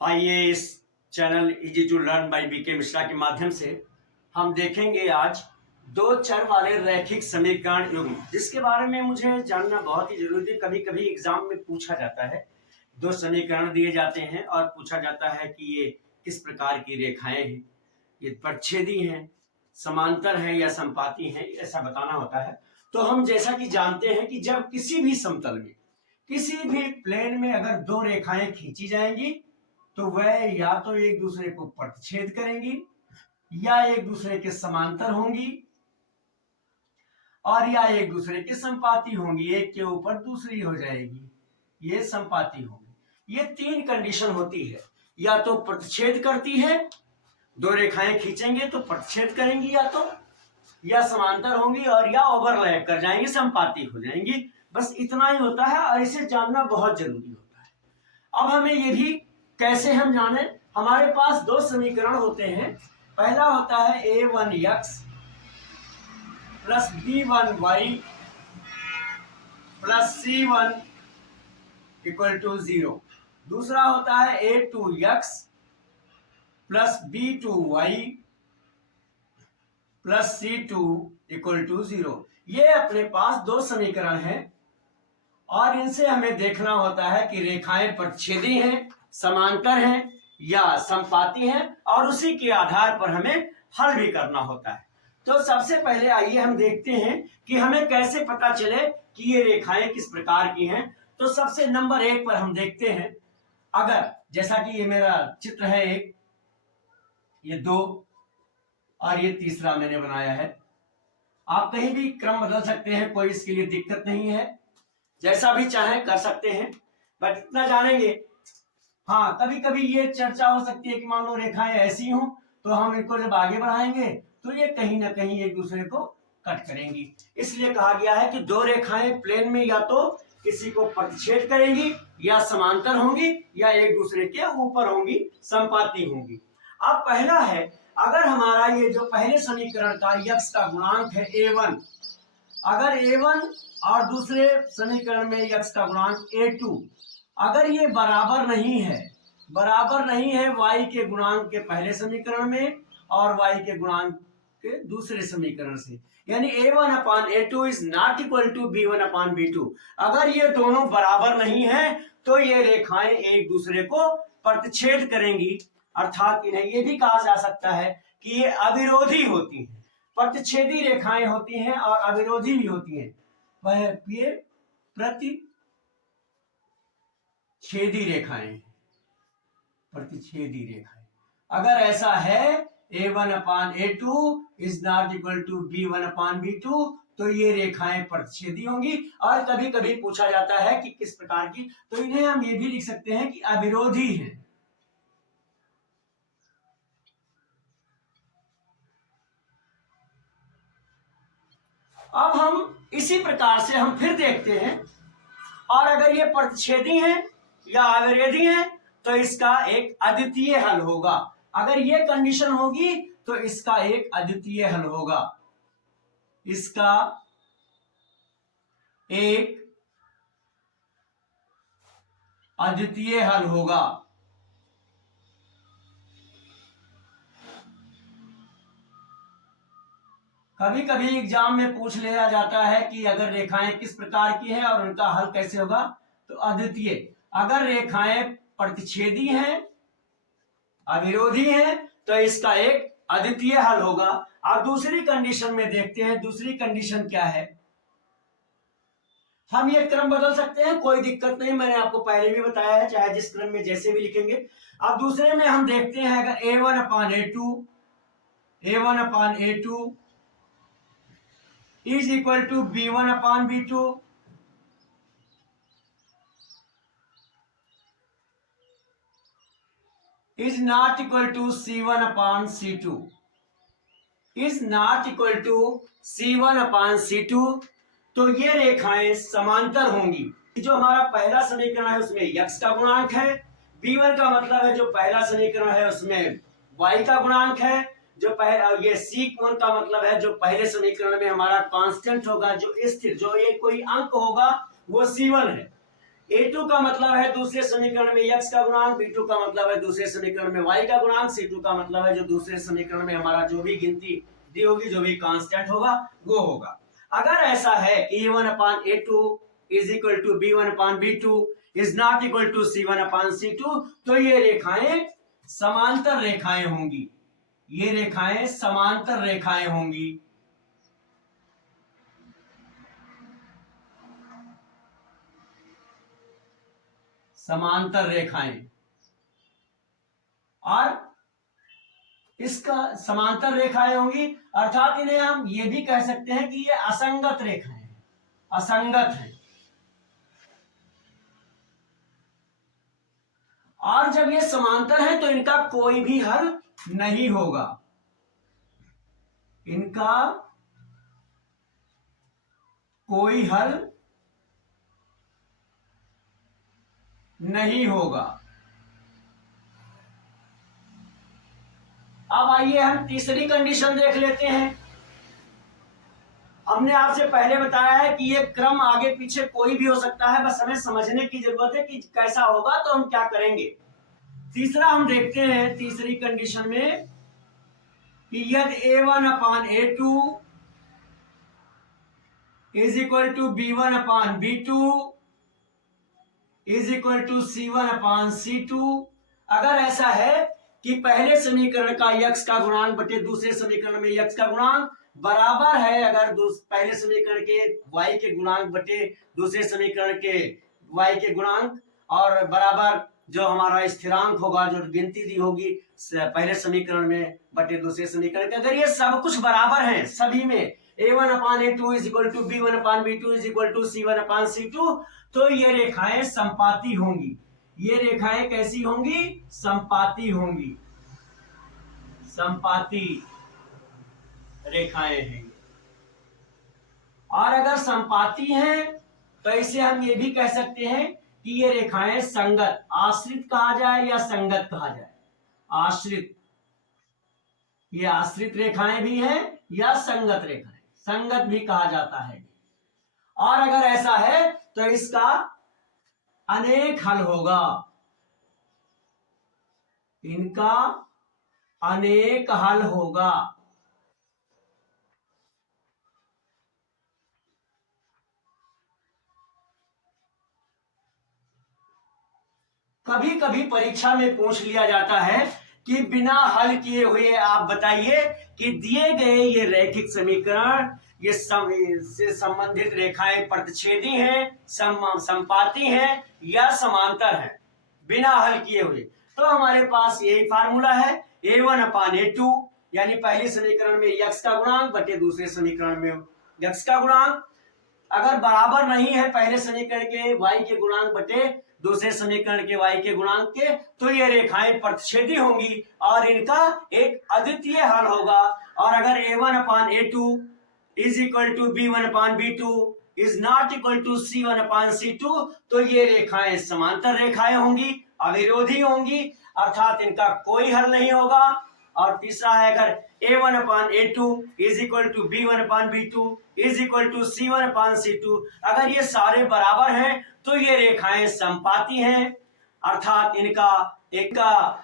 आइए इस channel easy to learn by BK Mishra के माध्यम से हम देखेंगे आज दो चर वाले रैखिक समीकरण युग्म, जिसके बारे में मुझे जानना बहुत ही जरूरी है। कभी कभी एग्जाम में पूछा जाता है, दो समीकरण दिए जाते हैं और पूछा जाता है कि ये किस प्रकार की रेखाएं हैं, ये प्रच्छेदी हैं, समांतर है या संपाती है, ऐसा बताना होता है। तो हम जैसा कि जानते हैं कि जब किसी भी समतल में, किसी भी प्लेन में अगर दो रेखाएं खींची जाएंगी तो वह या तो एक दूसरे को प्रतिच्छेद करेंगी या एक दूसरे के समांतर होंगी और या एक दूसरे के संपाती होंगी। एक के ऊपर दूसरी हो जाएगी, ये संपाती होंगी। ये तीन कंडीशन होती है, या तो प्रतिच्छेद करती है, दो रेखाएं खींचेंगे तो प्रतिच्छेद करेंगी, या समांतर होंगी और या ओवरलैप कर जाएंगी, संपाती हो जाएंगी। बस इतना ही होता है और इसे जानना बहुत जरूरी होता है। अब हमें ये भी कैसे हम जाने, हमारे पास दो समीकरण होते हैं। पहला होता है a1x plus b1y plus c1 equal to 0। दूसरा होता है a2x plus b2y plus c2 equal to 0। ये अपने पास दो समीकरण हैं और इनसे हमें देखना होता है कि रेखाएं प्रतिच्छेदी हैं, समांतर हैं या संपाती हैं, और उसी के आधार पर हमें हल भी करना होता है। तो सबसे पहले आइए हम देखते हैं कि हमें कैसे पता चले कि ये रेखाएं किस प्रकार की हैं। तो सबसे नंबर 1 पर हम देखते हैं, अगर जैसा कि ये मेरा चित्र है, एक ये दो और ये तीसरा मैंने बनाया है। आप कहीं भी क्रम बदल सकते हैं, कोई इसके लिए दिक्कत नहीं है, जैसा भी चाहें कर सकते हैं। बट इतना जानेंगे, हाँ कभी कभी ये चर्चा हो सकती है कि मान लो रेखाएं ऐसी हों तो हम इनको जब आगे बढ़ाएंगे तो ये कहीं ना कहीं एक दूसरे को कट करेंगी। इसलिए कहा गया है कि दो रेखाएं प्लेन में या तो किसी को प्रतिच्छेद करेंगी या समांतर होंगी या एक दूसरे के ऊपर होंगी, संपाती होंगी। अब पहला है, अगर हमारा ये जो पहले समीकरण का x का गुणांक है a1, अगर a1 और दूसरे समीकरण में x का गुणांक a2 अगर ये बराबर नहीं है y के गुणांक के पहले समीकरण में और y के गुणांक के दूसरे समीकरण से, यानी a1 upon a2 is not equal to b1 upon b2, अगर ये दोनों बराबर नहीं है तो ये रेखाएं एक दूसरे को प्रतिच्छेद करेंगी। अर्थात इन्हें ये भी कहा जा सकता है कि ये अविरोधी होती हैं। प्रतिच्छेदी रेखाएं होती हैं और अविरोधी भी होती हैं, वह ये प्रतिच्छेदी रेखाएं, प्रतिच्छेदी रेखाएं। अगर ऐसा है a1 upon a2 is not equal to b1 upon b2 तो ये रेखाएं प्रतिच्छेदी होंगी। और कभी कभी पूछा जाता है कि किस प्रकार की, तो इन्हें हम ये भी लिख सकते हैं कि अविरोधी हैं। अब हम इसी प्रकार से हम फिर देखते हैं, और अगर ये प्रतिच्छेदी हैं या अविरोधी हैं तो इसका एक अद्वितीय हल होगा। अगर ये कंडीशन होगी तो इसका एक अद्वितीय हल होगा, इसका एक अद्वितीय हल होगा। कभी कभी एग्जाम में पूछ लिया जाता है कि अगर रेखाएं किस प्रकार की हैं और उनका हल कैसे होगा, तो अद्वितीय। अगर रेखाएं प्रतिच्छेदी हैं, अविरोधी हैं तो इसका एक अद्वितीय हल होगा। अब दूसरी कंडीशन में देखते हैं, दूसरी कंडीशन क्या है। हम ये क्रम बदल सकते हैं, कोई दिक्कत नहीं, मैंने आपको पहले भी बताया है, चाहे जिस क्रम में जैसे भी लिखेंगे। अब दूसरे में हम देखते हैं, अगर a1 upon a2 is equal to b1 upon b2, is not equal to c1 upon c2, is not equal to c1 upon c2, तो ये रेखाएं समांतर होंगी। जो हमारा पहला समीकरण है उसमें x का गुणांक है, b1 का मतलब है जो पहला समीकरण है उसमें y का गुणांक है, जो ये c1 का मतलब है जो पहले समीकरण में हमारा कांस्टेंट होगा, जो स्थिर, जो ये कोई अंक होगा वो c1 है। A2 का मतलब है दूसरे समीकरण में x का गुणांक, B2 का मतलब है दूसरे समीकरण में y का गुणांक, C2 का मतलब है जो दूसरे समीकरण में हमारा जो भी गिनती दी होगी, जो भी कांस्टेंट होगा वो होगा। अगर ऐसा है कि A1/A2 is equal to B1/B2 is not equal to C1/C2, तो ये रेखाएं समांतर रेखाएं होंगी, ये रेखाएं समांतर रेखाएं होंगी। समांतर रेखाएं, और इसका समांतर रेखाएं होंगी, अर्थात इन्हें हम ये भी कह सकते हैं कि ये असंगत रेखाएं हैं, असंगत है। और जब ये समांतर है तो इनका कोई भी हल नहीं होगा, इनका कोई हल नहीं होगा। अब आइए हम तीसरी कंडीशन देख लेते हैं। हमने आपसे पहले बताया है कि ये क्रम आगे पीछे कोई भी हो सकता है, बस हमें समझने की जरूरत है कि कैसा होगा तो हम क्या करेंगे। तीसरा हम देखते हैं तीसरी कंडीशन में कि यदि A1/A2 is equal to B1/B2 is equal to C1/C2, अगर ऐसा है कि पहले समीकरण का x का गुणांक बटे दूसरे समीकरण में x का गुणांक बराबर है, अगर पहले समीकरण के y के गुणांक बटे दूसरे समीकरण के y के गुणांक, और बराबर जो हमारा स्थिरांक होगा, जो गिनती दी होगी पहले समीकरण में बटे दूसरे समीकरण के, अगर ये सब कुछ बराबर है सभी में, A1/A2 is equal to B1/B2 is equal to C1/C2, तो ये रेखाएं संपाती होंगी। ये रेखाएं कैसी होंगी? संपाती होंगी, संपाती रेखाएं हैं। और अगर संपाती हैं तो इसे हम ये भी कह सकते हैं कि ये रेखाएं संगत, आश्रित कहा जाए या संगत कहा जाए, आश्रित, ये आश्रित रेखाएं भी हैं या संगत रेखाएं, संगत भी कहा जाता है। और अगर ऐसा है तो इसका अनेक हल होगा, इनका अनेक हल होगा। कभी कभी परीक्षा में पूछ लिया जाता है कि बिना हल किए हुए आप बताइए कि दिए गए ये रैखिक समीकरण, ये से संबंधित रेखाएं प्रतिच्छेदी हैं, संपाती हैं या समांतर हैं, बिना हल किए हुए। तो हमारे पास यही फार्मूला है, A1/A2 यानी पहले समीकरण में x का गुणांक बटे दूसरे समीकरण में x का गुणांक, अगर बराबर नहीं है पहले समीकरण के y के गुणांक बटे दूसरे समीकरण के y के गुणांक के, तो ये रेखाएं प्रतिच्छेदी होंगी और इनका एक अद्वितीय हल होगा। और अगर A1/A2 is equal to B1/B2 is not equal to C1/C2, तो ये रेखाएं समांतर रेखाएं होंगी, अविरोधी होंगी, अर्थात इनका कोई हल नहीं होगा। और तीसरा है, अगर A1/A2 is equal to B1/B2 is equal to C1/C2, अगर ये सारे बराबर हैं तो ये रेखाएं संपाती हैं, अर्थात इनका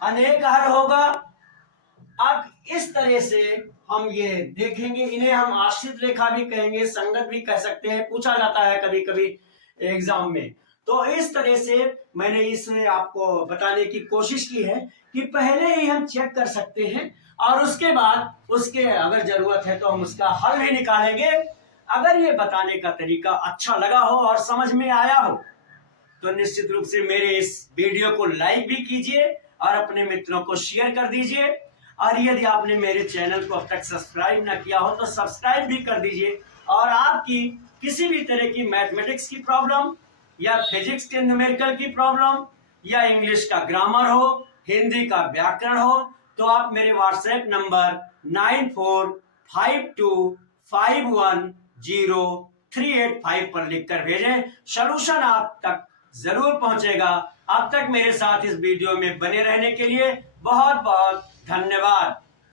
अनेक हल होगा। अब इस तरह से हम ये देखेंगे, इन्हें हम आश्रित रेखा भी कहेंगे, संगत भी कह सकते हैं, पूछा जाता है कभी कभी एग्जाम में। तो इस तरह से मैंने इसमें आपको बताने की कोशिश की है कि पहले ही हम चेक कर सकते हैं और उसके बाद उसके अगर जरूरत है तो हम उसका हल भी निकालेंगे। अगर ये बताने का तरीका अच्छा लगा हो और समझ में आया हो तो निश्चित रूप से मेरे इस वीडियो को लाइक भी कीजिए और अपने मित्रों को शेयर कर दीजिए। और यदि आपने मेरे चैनल को अब तक सब्सक्राइब ना किया हो तो सब्सक्राइब भी कर दीजिए। और आपकी किसी भी तरह की मैथमेटिक्स की प्रॉब्लम या फिजिक्स के न्यूमेरिकल की प्रॉब्लम या इंग्लिश का ग्रामर हो, हिंदी का व्याकरण हो, तो आप मेरे व्हाट्सएप नंबर 9452510385 पर लिखकर भेजें, सलूशन आप तक जरूर पहुंचेगा। अब तक मेरे साथ इस वीडियो में बने रहने के लिए बहुत बहुत धन्यवाद।